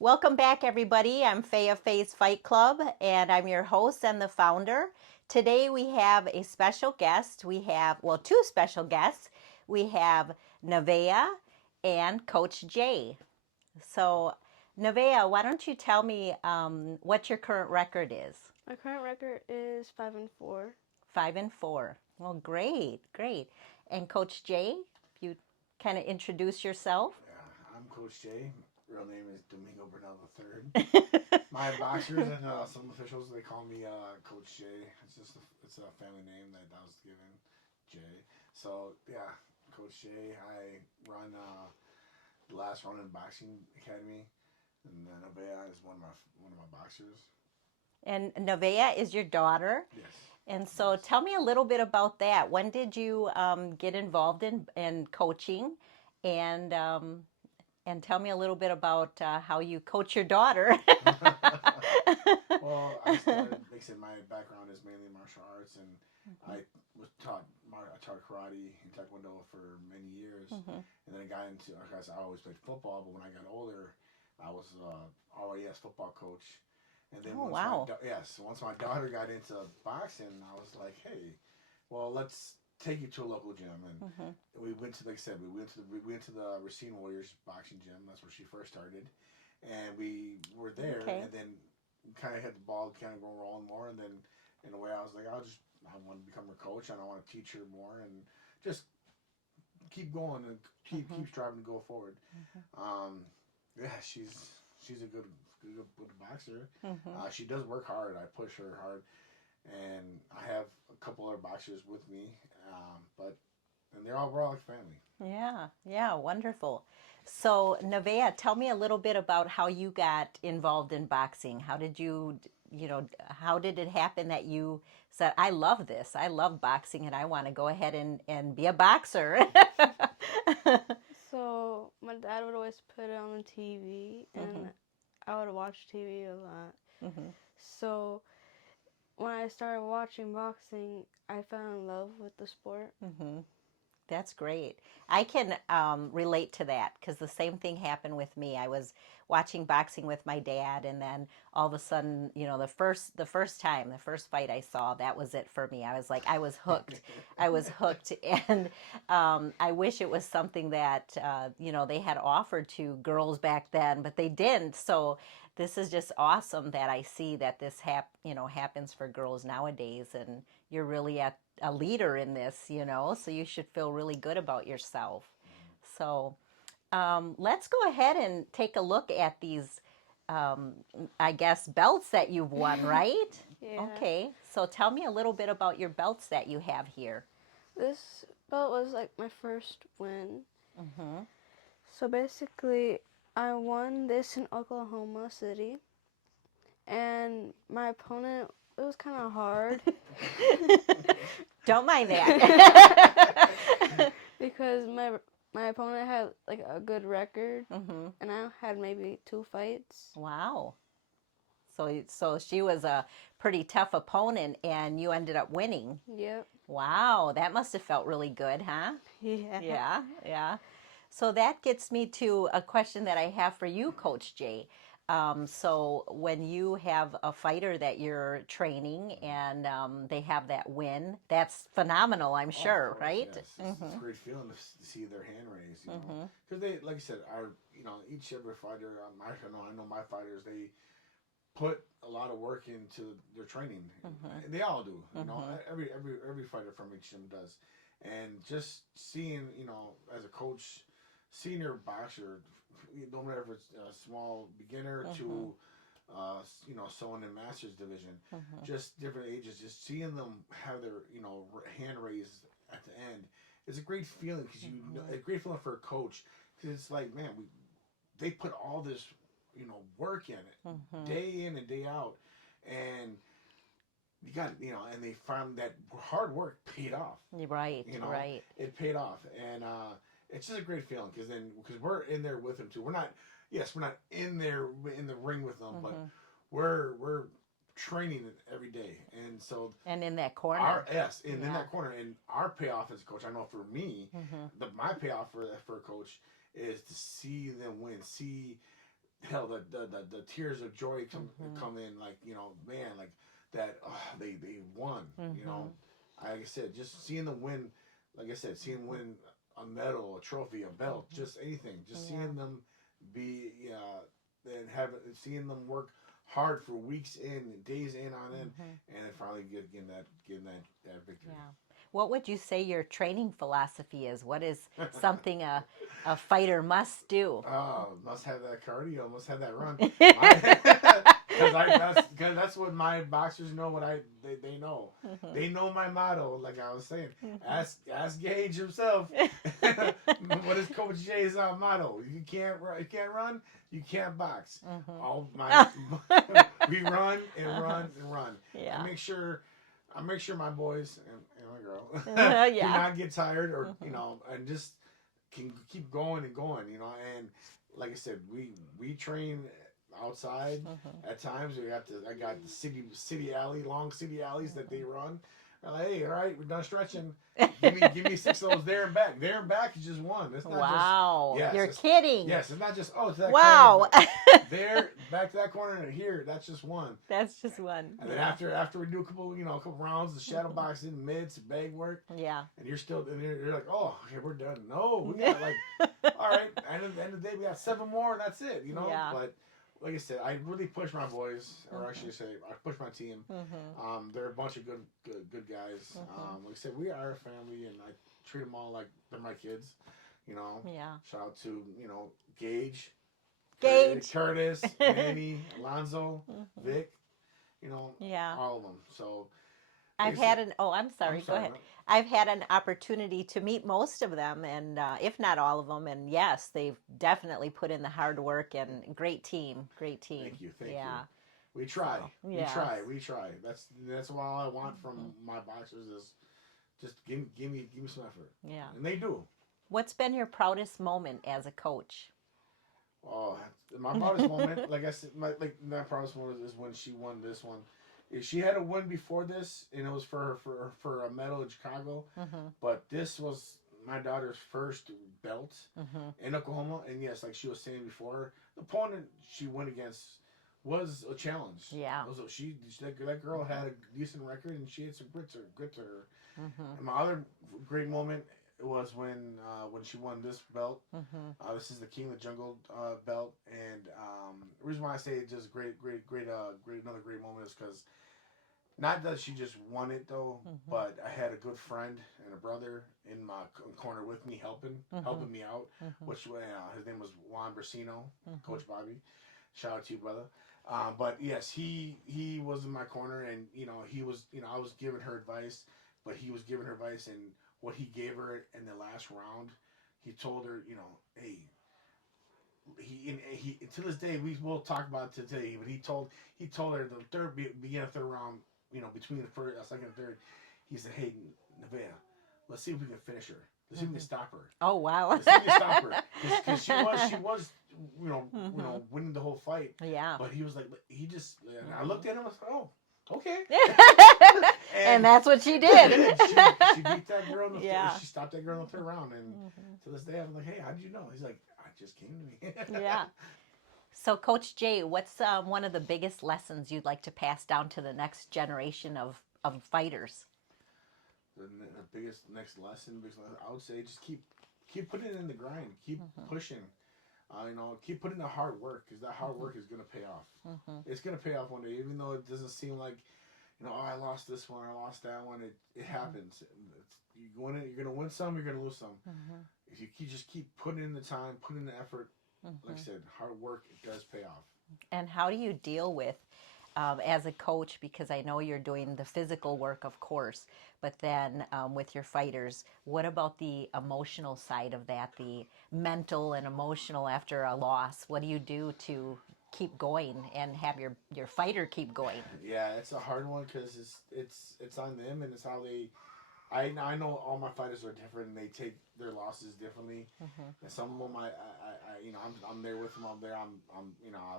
Welcome back, everybody. I'm Faye of Faye's Fight Club, and I'm your host and the founder. Today we have a special guest. We have, well, two special guests. We have Nevaeh and Coach Jay. So, Nevaeh, why don't you tell me what your current record is? My current record is 5-4. 5-4. Well, great, great. And Coach Jay, if you kind of introduce yourself. Yeah, I'm Coach Jay. Real name is Bernal III. My boxers and some officials they call me Coach Jay. It's a family name that I was given, Jay. So yeah, Coach Jay. I run the last run in boxing academy, and Nevaeh is one of my boxers. And Nevaeh is your daughter. Yes. And so Yes. tell me a little bit about that. When did you get involved in coaching? And and tell me a little bit about how you coach your daughter. Well, I started. Like I said, my background is mainly martial arts, and I I taught karate and taekwondo for many years, Mhm. and then I got into. Because I always played football, but when I got older, I was RAS football coach, and then Oh, wow. once my daughter got into boxing, I was like, hey, well, let's take you to a local gym, and Mhm. we went to, like I said, we went to the Racine Warriors boxing gym. That's where she first started, and we were there, Okay. and then kind of had the ball kind of go rolling more, and then in a way I was like, I want to become her coach, and I want to teach her more, and just keep going and keep Mhm. striving to go forward. Mhm. Um, yeah, she's a good boxer. Mhm. She does work hard. I push her hard, and I have a couple other boxers with me, but and we're all like family. Yeah, yeah, wonderful. So, Nevaeh, tell me a little bit about how you got involved in boxing. How did how did it happen that you said, I love this, I love boxing, and I want to go ahead and be a boxer? So my dad would always put it on the TV, Hmm. and I would watch TV a lot. Hmm. So when I started watching boxing, I fell in love with the sport. Hmm. That's great. I can relate to that because the same thing happened with me. I was watching boxing with my dad, and then all of a sudden, the first fight I saw, that was it for me. I was like, I was hooked. I was hooked, and I wish it was something that they had offered to girls back then, but they didn't. So this is just awesome that I see that this happens for girls nowadays, and you're really at a leader in this, so you should feel really good about yourself. So let's go ahead and take a look at these, um, I guess, belts that you've won, right? Yeah. Okay, so tell me a little bit about your belts that you have here. This belt was like my first win. Mm-hmm. So basically, I won this in Oklahoma City, and my opponent, it was kind of hard. Don't mind that. Because my opponent had like a good record, Mm-hmm. and I had maybe 2 fights. Wow. So she was a pretty tough opponent, and you ended up winning. Yep. Wow, that must have felt really good, huh? Yeah. Yeah, yeah. So that gets me to a question that I have for you, Coach Jay. So when you have a fighter that you're training and they have that win, that's phenomenal, I'm Oh, of sure, course, right? yes. It's a Mm-hmm. great feeling to see their hand raised, Mm-hmm. because they, like I said, are each every fighter. I know my fighters. They put a lot of work into their training. Mm-hmm. They all do. Mm-hmm. Every fighter from each gym does, and just seeing as a coach, senior boxer, no matter if it's a small beginner Mm-hmm. to someone in master's division, Mm-hmm. just different ages, just seeing them have their hand raised at the end, it's a great feeling because a great feeling for a coach because it's like, man, they put all this work in it Mm-hmm. day in and day out, and you got and they found that hard work paid off. Right, you know right. it paid off, and it's just a great feeling because we're in there with them too. We're not in there in the ring with them, but Mm-hmm. we're training it every day, and so And in that corner. our yes, and in Yeah. that corner, and our payoff as a coach. I know for me, Mm-hmm. my payoff for a coach is to see them win, see hell, the tears of joy come in, like, man, like that, they won, like I said, just seeing them win, like I said, seeing them win a medal, a trophy, a belt, just anything, just Yeah. seeing them be, and seeing them work hard for weeks in, days in on end, and then finally getting that victory. Yeah. What would you say your training philosophy is? What is something a fighter must do? Oh, must have that cardio, must have that run. Mm-hmm. Because that's what my boxers know. They know. They know my motto. Like I was saying, ask Gage himself. What is Coach J's motto? You can't run. You can't box. All my we run and run and run. Yeah. I make sure my boys and my girl do Yeah. not get tired, or and just can keep going and going, and like I said, we train outside at times. I got the long city alleys that they run. I'm like, hey, all right, we're done stretching. Give me 6 of those there and back. There and back is just one. It's not Wow. just You're kidding. yes. It's not just it's that Wow. corner, there back to that corner and here. That's just one. That's just one. And then after we do a couple rounds, the shadow boxing, mids, bag work, Yeah. and you're like, oh, okay, we're done. No, we got like, all right. And at the end of the day, we got 7 more, and that's it. Yeah. But like I said, I really push my boys, or I should say, I push my team. They're a bunch of good guys. Like I said, we are a family, and I treat them all like they're my kids. Yeah. Shout out to Gage, Gage. Curtis, Manny, Alonzo, Vic. Yeah. All of them. So I've had an, oh, I'm sorry, go ahead. no. I've had an opportunity to meet most of them, and if not all of them, and yes, they've definitely put in the hard work, and great team. Thank you. Yeah. We try. So, We yes. try. That's all I want from my boxers is just give me some effort. Yeah. And they do. What's been your proudest moment as a coach? Oh, my proudest moment, like I said, my proudest moment is when she won this one. She had a win before this, and it was for a medal in Chicago. But this was my daughter's first belt in Oklahoma. And yes, like she was saying before, the opponent she went against was a challenge. Yeah. That girl had a decent record, and she had some grit to her. And my other great moment was when she won this belt. This is the King of the Jungle belt, and the reason why I say it's just great another great moment is because not that she just won it though, but I had a good friend and a brother in my corner with me helping me out, which his name was Juan Brasino, Coach Bobby. Shout out to you, brother. But yes, he was in my corner, and he was I was giving her advice, but he was giving her advice, and what he gave her in the last round, he told her, hey, he to this day we will talk about it today, but he told her the beginning of third round, between the first, second, and third, he said, hey, Nevaeh, let's see if we can finish her. Let's see if we can stop her. Oh wow! Let's see if we can stop her because she was winning the whole fight. Yeah. But he was like, he just, and I looked at him and I said, oh, okay. And that's what she did. She beat that girl in the Yeah. she stopped that girl in the third round, and to this day I'm like, hey, how did you know? He's like, it just came to me. Yeah. So, Coach Jay, what's one of the biggest lessons you'd like to pass down to the next generation of fighters? The biggest lesson, I would say, just keep putting in the grind, keep pushing. Keep putting the hard work, because that hard work is gonna pay off. It's gonna pay off one day, even though it doesn't seem like, oh, I lost this one, I lost that one. It happens. You're gonna win some, you're gonna lose some. If you just keep putting in the time, putting in the effort, like I said, hard work, it does pay off. And how do you deal with, as a coach, because I know you're doing the physical work, of course, but then with your fighters, what about the emotional side of that, the mental and emotional after a loss? What do you do to keep going and have your fighter keep going? Yeah, it's a hard one because it's on them, and it's how they. I know all my fighters are different, and they take their losses differently. And some of them, I'm there with them. I'm there. I'm I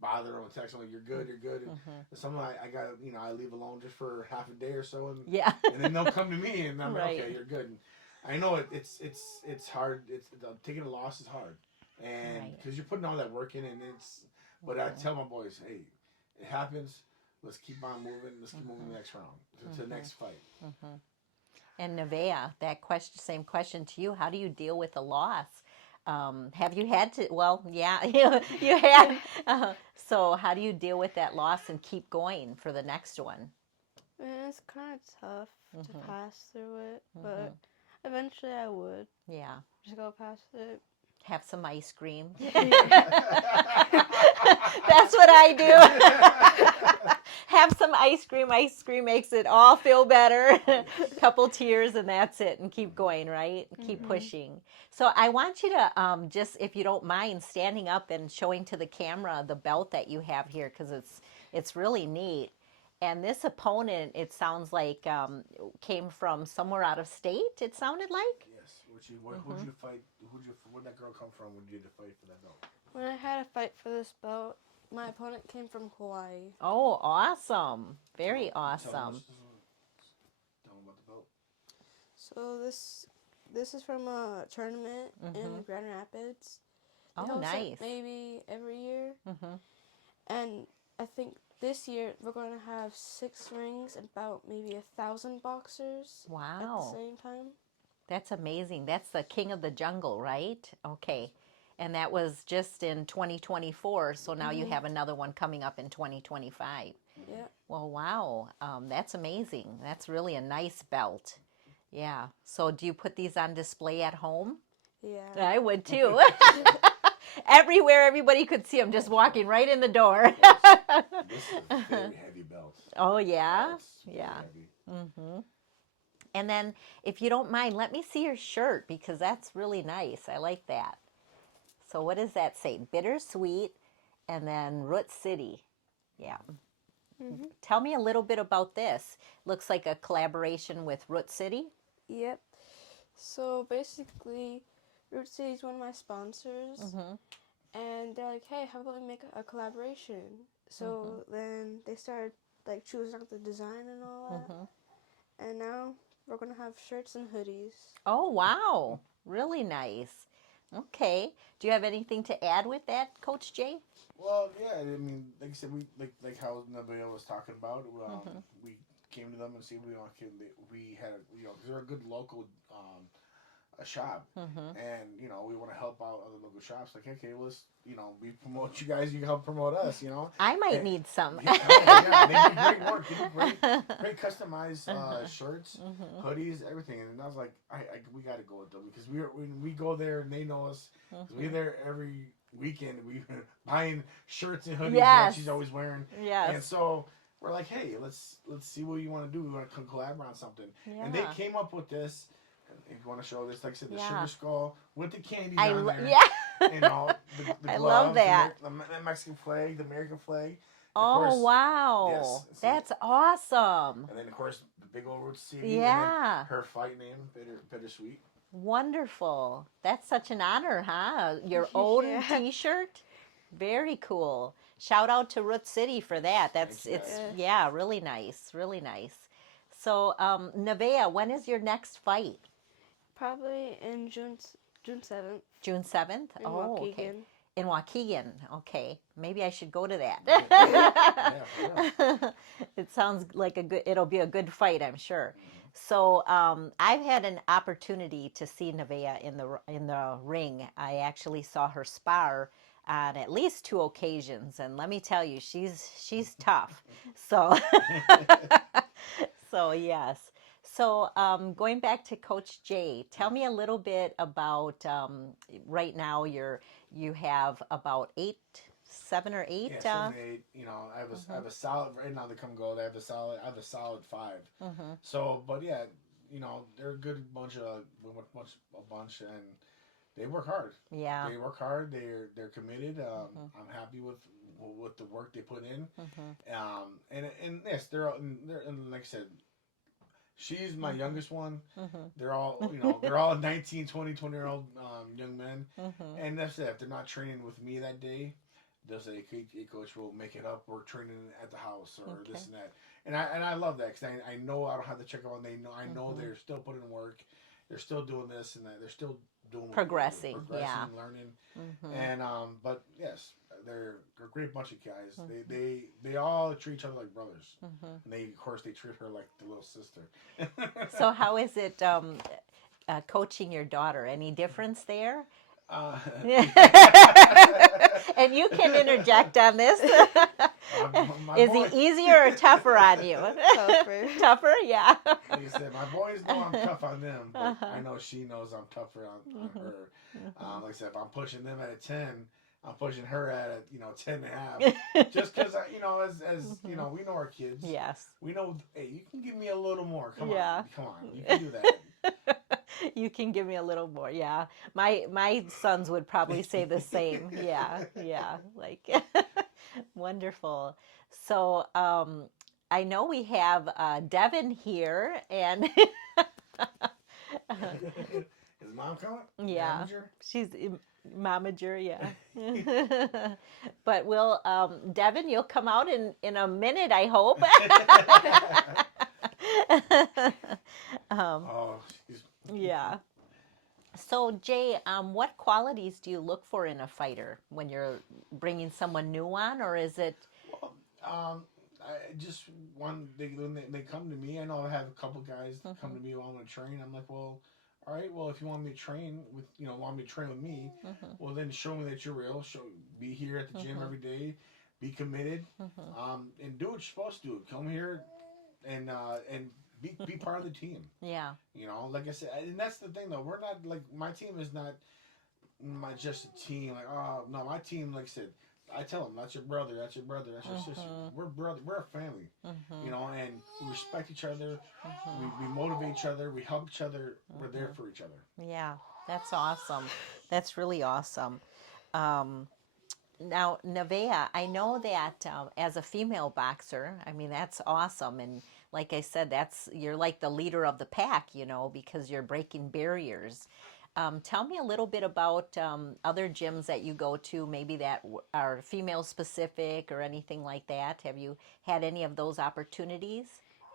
bother them and text them like, you're good. And some of them I got I leave alone just for half a day or so, and Yeah. and then they'll come to me, and I'm Right. like, okay, you're good. And I know it's hard. It's taking a loss is hard. and Right. because you're putting all that work in, and it's. But I tell my boys, hey, it happens. Let's keep on moving. Let's keep moving to the next round, to the next fight. And Nevaeh, that question, same question to you. How do you deal with a loss? Have you had to? Well, yeah, you had. So, how do you deal with that loss and keep going for the next one? And it's kind of tough to Mm-hmm. pass through it, Mm-hmm. but eventually I would Yeah. just go past it. Have some ice cream. Yeah. That's what I do. Have some ice cream. Ice cream makes it all feel better. Couple tears and that's it, and keep going, right? Keep pushing. So I want you to just, if you don't mind, standing up and showing to the camera the belt that you have here, because it's really neat. And this opponent, it sounds like, came from somewhere out of state. It sounded like. Yes. Who'd you fight? Where'd that girl come from? When you had to fight for that belt? When I had a fight for this belt, my opponent came from Hawaii. Oh, awesome! Very Tell awesome. them about the belt. So this is from a tournament in Grand Rapids. They Oh, host nice. it maybe every year, Mm-hmm. and I think this year we're going to have 6 rings and about maybe 1,000 boxers at the Wow, same time. that's amazing. That's the King of the Jungle, right? Okay. And that was just in 2024, so now you have another one coming up in 2025. Yeah. Well, wow, that's amazing. That's really a nice belt. Yeah. So do you put these on display at home? Yeah. I would too. Everywhere, everybody could see them just walking right in the door. This is a very heavy belt. Oh, yeah? It's very Yeah. heavy. Mm-hmm. And then, if you don't mind, let me see your shirt because that's really nice. I like that. So, what does that say? Bittersweet and then Root City. Yeah. Tell me a little bit about this. Looks like a collaboration with Root City. Yep. So basically, Root City is one of my sponsors, and they're like, "Hey, how about we make a collaboration?" So then they started like choosing out the design and all that, and now we're gonna have shirts and hoodies. Oh, wow. Really nice. Okay. Do you have anything to add with that, Coach Jay? Well, yeah. I mean, like I said, we like how Nevaeh was talking about. We came to them and see if we had because they're a good local a shop, and we want to help out other local shops. Like, okay, let's we promote you guys, you help promote us. I might And, need some. yeah, yeah, they do great work. They do great customized shirts, hoodies, everything. And I was like, we got to go with them because when we go there and they know us, because we're there every weekend. We buying shirts and hoodies that Yes. she's always wearing. Yes. And so we're like, hey, let's see what you want to do. We want to collaborate on something. Yeah. And they came up with this. If you want to show this, like I said, the Yeah. sugar skull with the candies on there. Yeah. You know, the I gloves, love that. the Mexican flag, the American flag. Oh, course, wow. yes. That's awesome. And then, of course, the big old Root City. Yeah. And then her fight name, Bittersweet. Wonderful. That's such an honor, huh? Your own Yeah. t-shirt? Very cool. Shout out to Root City for that. That's Thank you, it's guys. yeah, really nice. Really nice. So, Nevaeh, when is your next fight? Probably in June 7th June 7th? in Oh, okay. Waukegan. In Waukegan. Okay. Maybe I should go to that. Yeah, for real. It sounds like it'll be a good fight, I'm sure. So I've had an opportunity to see Nevaeh in the ring. I actually saw her spar on at least 2 occasions, and let me tell you, she's tough. So so yes. So going back to Coach Jay, tell me a little bit about right now. You have about 7 or 8. Yeah, 7 or 8. I have a solid right now. They come gold. I have a solid 5. So, but yeah, they're a good bunch, and they work hard. Yeah. They work hard. They're committed. I'm happy with the work they put in. And yes, they're and like I said, she's my youngest one. They're all they're all 19, 20-year-old young men. And that's it. If they're not training with me that day, they'll say, "Hey, coach, we'll make it up. We're training at the house or this and that." And I love that because I know I don't have to check on. I know they're still putting in work. They're still doing this and that. They're still doing progressing. Yeah. learning, Mm-hmm. and but yes, they're a great bunch of guys. They all treat each other like brothers, Mm-hmm. and they of course they treat her like the little sister. So how is it coaching your daughter? Any difference there? uh, And you can interject on this. my Is he boy, easier or tougher on you? Tougher. Tougher, yeah. like I said, my boys know I'm tough on them, but Uh-huh. I know she knows I'm tougher on Mhm. her. Mhm. Like I said, if I'm pushing them at a 10, I'm pushing her at a 10 and a half. Just because as you Mhm. know, we know our kids. Yes. We know, hey, you can give me a little more. Yeah. Come on, you can do that. You can give me a little more. Yeah. My sons would probably say the same. Yeah. Yeah. Like wonderful. So I know we have Devin here and Is mom coming? yeah. Manager? She's momager, yeah. But we'll Devin, you'll come out in a minute, I hope. um, Oh, she's. yeah. So, Jay, what qualities do you look for in a fighter when you're bringing someone new on, or is it? Well, I just when they come to me. I know I have a couple guys that come Mhm, to me while I'm to train. I'm like, well, all right. Well, if you want me to train with want me to train with me, mhm, well then show me that you're real. Be here at the gym mhm, every day. Be committed. mhm, And do what you're supposed to do. Come here and be part of the team. yeah. Like I said, and that's the thing though. We're not like my team is not just a team. Like, oh no, my team. Like I said, I tell them that's your brother, that's your brother, that's your sister. Mhm, We're brother. We're a family. mhm, And we respect each other. mhm, We motivate each other. We help each other. We're there mhm. for each other. Yeah, that's awesome. That's really awesome. Um, Now, Nevaeh, I know that as a female boxer, I mean, that's awesome. And like I said, you're like the leader of the pack, because you're breaking barriers. Tell me a little bit about other gyms that you go to, maybe that are female specific or anything like that. Have you had any of those opportunities?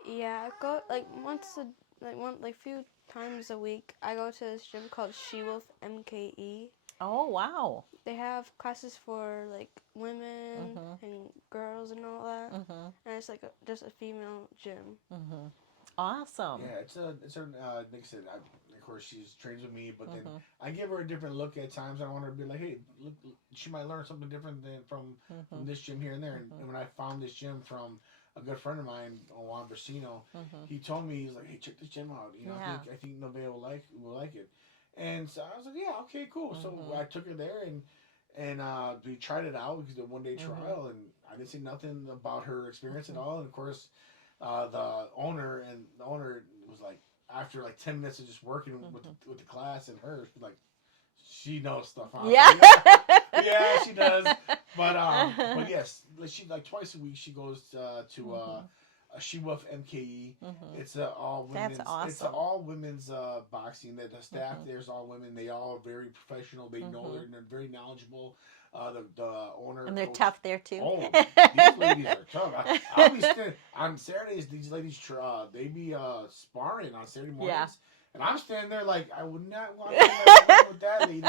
Yeah, I go like few times a week. I go to this gym called She Wolf MKE. Oh, wow. They have classes for like women Mm-hmm. and girls and all that, Mm-hmm. and it's like just a female gym. Mm-hmm. Awesome. Yeah, it's a like I said, of course she's trains with me, but then Mm-hmm. I give her a different look at times. I want her to be like, hey, look, she might learn something different than Mm-hmm. from this gym here and there. Mm-hmm. And when I found this gym from a good friend of mine, Juan Brasino, Mm-hmm. he told me he's like, hey, check this gym out. Yeah. I think Nevaeh will like it. And so I was like, yeah, okay, cool. So Mm-hmm. I took her there and we tried it out because the 1 day Mm-hmm. trial, and I didn't say nothing about her experience at all. And of course, the owner was like, after like 10 minutes of just working Mm-hmm. with the class and her, she's like, she knows stuff. Huh? Yeah. Yeah, she does. But yes, she like twice a week she goes to a She Wolf MKE. Mm-hmm. It's a all women's. That's awesome. It's a all women's boxing. That the staff Mm-hmm. there's all women. They all are very professional. They know Mm-hmm. they're very knowledgeable. The owner And they're coach. tough there too. Oh, these ladies are tough. I'll be standing on Saturdays. These ladies, they be sparring on Saturday mornings, Yeah. and I'm standing there like I would not want to be with that lady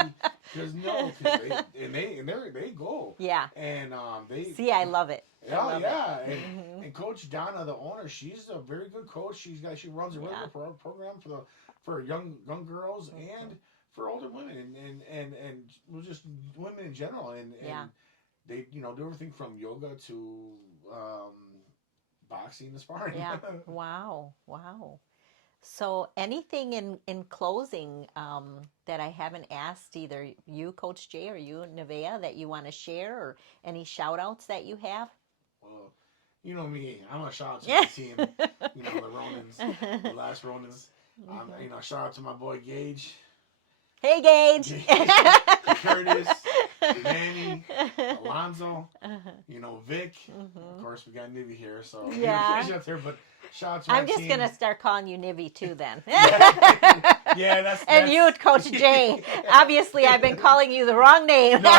because they go Yeah. and they See, I love it. I yeah love yeah it. and, Mm-hmm. and Coach Donna, the owner, she's a very good coach. She runs a really Yeah. good program for young girls Mm-hmm. and for older women and well, just women in general and Yeah. they do everything from yoga to boxing and sparring. Yeah. Wow. Wow. So, anything in closing that I haven't asked either you, Coach Jay, or you, Nevaeh, that you want to share, or any shout outs that you have? Well, you know me, I'm gonna shout out to Yeah. my team. The Ronins, the last Ronins. Shout out to my boy Gage, Hey, Gage. Curtis, Manny, Alonzo. Vic. Of course, we got Nivy here, so Yeah. he's out there. But shout out to my I'm just team. gonna start calling you Nivy too, then. Yeah, that's And you, Coach Jay. Obviously, I've been calling you the wrong name. No.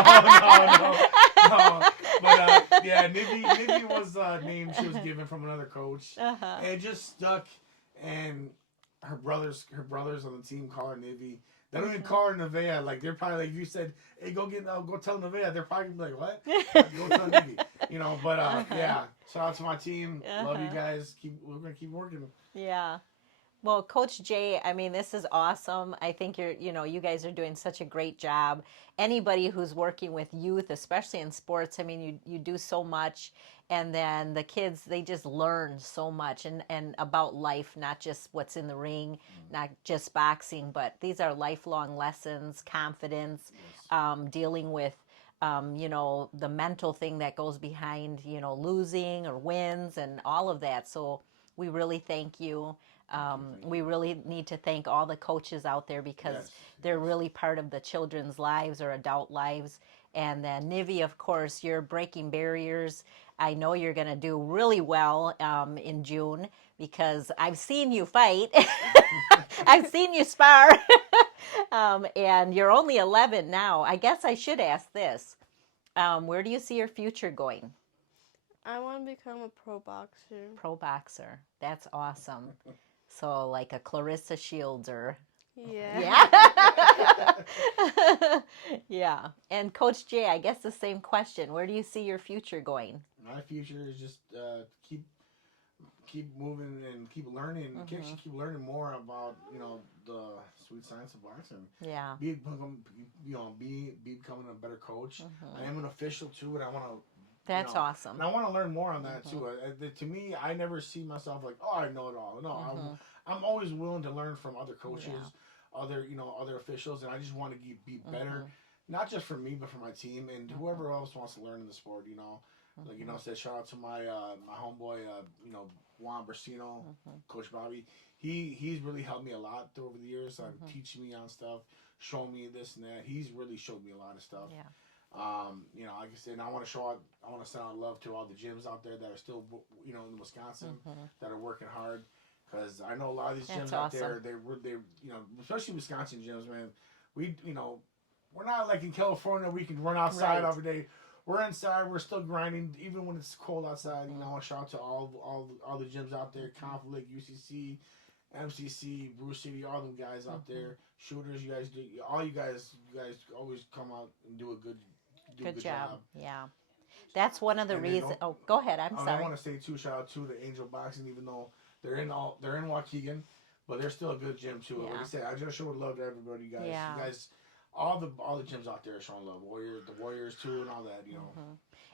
But yeah, Nivy was a name she was given from another coach, Uh-huh. and it just stuck. And her brothers on the team call her Nivy. They don't even call her Nevaeh. Like they're probably like if you said, "Hey, go tell Nevaeh," they're probably gonna be like, "What?" Go tell Nikki. But yeah. Shout out to my team. Love you guys. We're gonna keep working. Yeah. Well, Coach Jay, I mean, this is awesome. I think you guys are doing such a great job. Anybody who's working with youth, especially in sports, I mean, you do so much. And then the kids, they just learn so much and about life, not just what's in the ring, not just boxing, but these are lifelong lessons, confidence, dealing with, the mental thing that goes behind, losing or wins and all of that. So we really thank you. We really need to thank all the coaches out there because they're really part of the children's lives or adult lives. And then Nevaeh, of course, you're breaking barriers. I know you're going to do really well in June because I've seen you fight. I've seen you spar. And you're only 11 now. I guess I should ask this. Where do you see your future going? I want to become a pro boxer. Pro boxer. That's awesome. So like a Clarissa Shields or Yeah. yeah. Yeah. And Coach Jay, I guess the same question. Where do you see your future going? My future is just keep moving and keep learning. Actually keep learning more about the sweet science of boxing. Yeah. Be becoming a better coach. I am an official too, and I want to. That's awesome. And I want to learn more on that too. To me, I never see myself like, oh, I know it all. No, I'm always willing to learn from other coaches, other officials, and I just want to be better, not just for me, but for my team and whoever else wants to learn in the sport. Like said, shout out to my my homeboy, Juan Brasino, Coach Bobby. He's really helped me a lot over the years, teaching me on stuff, showing me this and that. He's really showed me a lot of stuff. Yeah. Like I said, I want to send out love to all the gyms out there that are still, in Wisconsin that are working hard. Because I know a lot of these gyms out there, they especially Wisconsin gyms, man. We're not like in California. We can run outside every day. We're inside. We're still grinding, even when it's cold outside. I want to shout out to all the gyms out there: Conflict, UCC, MCC, Bruce City, all them guys out there. Shooters, you guys always come out and do a good job. Yeah. That's one of the reasons. Oh, go ahead. I'm sorry. I want to say too, shout out to the Angel Boxing, even though they're in Waukegan, but they're still a good gym too. Yeah. Like I said, I just showed love to everybody. You guys, you guys, all the gyms out there are showing love. The Warriors too, and all that.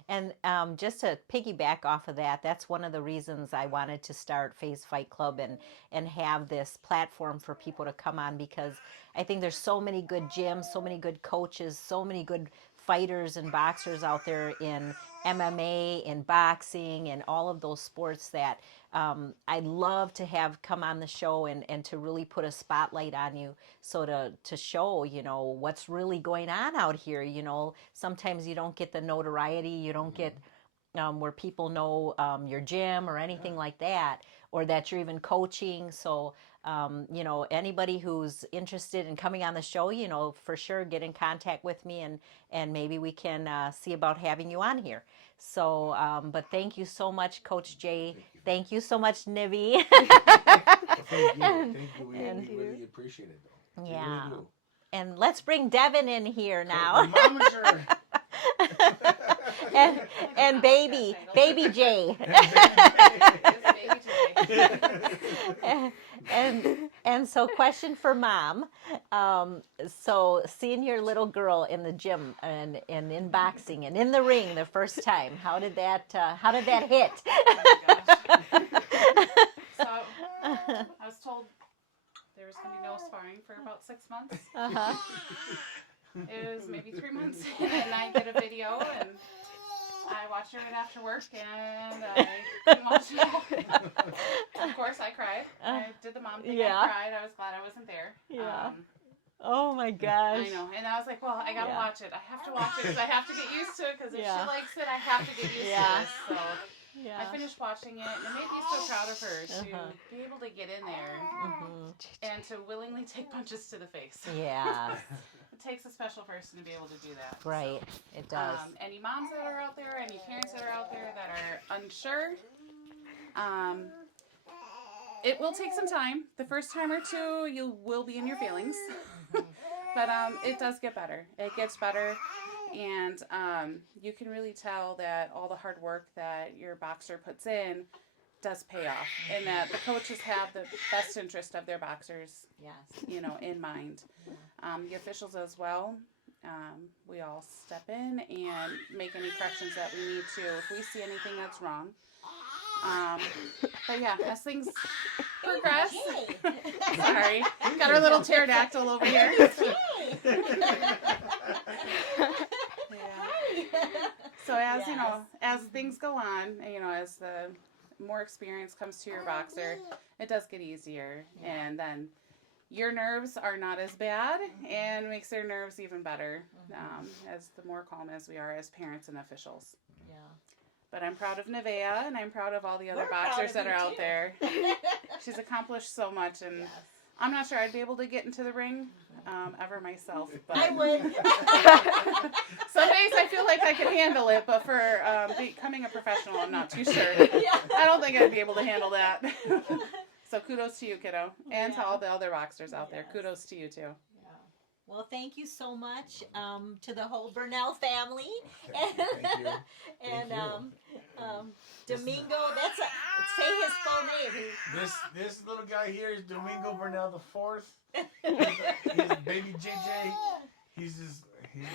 And just to piggyback off of that, that's one of the reasons I wanted to start Faye's Fight Club and have this platform for people to come on, because I think there's so many good gyms, so many good coaches, so many good fighters and boxers out there in MMA, in boxing, and all of those sports that I'd love to have come on the show and to really put a spotlight on you, so to show, what's really going on out here. Sometimes you don't get the notoriety, you don't get where people know your gym or anything like that, or that you're even coaching. So, anybody who's interested in coming on the show, for sure get in contact with me and maybe we can see about having you on here. So, but thank you so much, Coach Jay. Thank you so much, Nevaeh. Thank you. We really appreciate it, though. Yeah. We really do. And let's bring Devin in here now. and baby Jay. and so, question for Mom. So seeing your little girl in the gym and in boxing and in the ring the first time, how did that hit? Oh my gosh. So I was told there was going to be no sparring for about 6 months. It was maybe 3 months, and I did a video, and I watched it right after work, and I couldn't watch it all. Of course, I cried. I did the mom thing. Yeah. I cried. I was glad I wasn't there. Yeah. Oh my gosh. I know. And I was like, well, I got to watch it. I have to watch it because I have to get used to it, because if she likes it, I have to get used to this. So I finished watching it, and it made me so proud of her to be able to get in there and to willingly take punches to the face. Yeah. It takes a special person to be able to do that. Right. So, it does. Any moms that are out there, any parents that are out there that are unsure, it will take some time. The first time or two, you will be in your feelings. But it does get better. It gets better. And you can really tell that all the hard work that your boxer puts in does pay off, and that the coaches have the best interest of their boxers, in mind. The officials as well. We all step in and make any corrections that we need to if we see anything that's wrong. But yeah, as things progress. Sorry, got our little pterodactyl over here. So as as things go on, as the more experience comes to your boxer, it does get easier, and then your nerves are not as bad, and makes their nerves even better, as the more calm as we are as parents and officials. Yeah. But I'm proud of Nevaeh, and I'm proud of all the other boxers that are out there. She's accomplished so much, and I'm not sure I'd be able to get into the ring ever myself. But I would. Some days I feel like I can handle it, but for becoming a professional, I'm not too sure. I don't think I'd be able to handle that. So kudos to you, kiddo, and to all the other boxers out there. Kudos to you, too. Well, thank you so much to the whole Bernal family. Thank you. And Domingo, say his full name. This little guy here is Domingo Bernal the Fourth. He's baby JJ. He's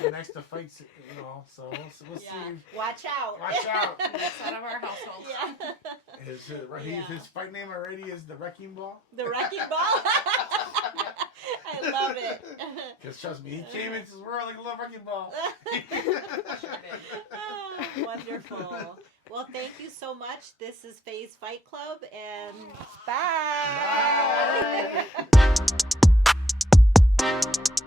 the next to fight, so we'll see. Watch out. Watch out. That's out of our household. Yeah. His fight name already is the Wrecking Ball. The Wrecking Ball? I love it. Because trust me, he came into this world like a little wrecking ball. Sure did. Oh, wonderful. Well, thank you so much. This is Faye's Fight Club, and bye. Bye.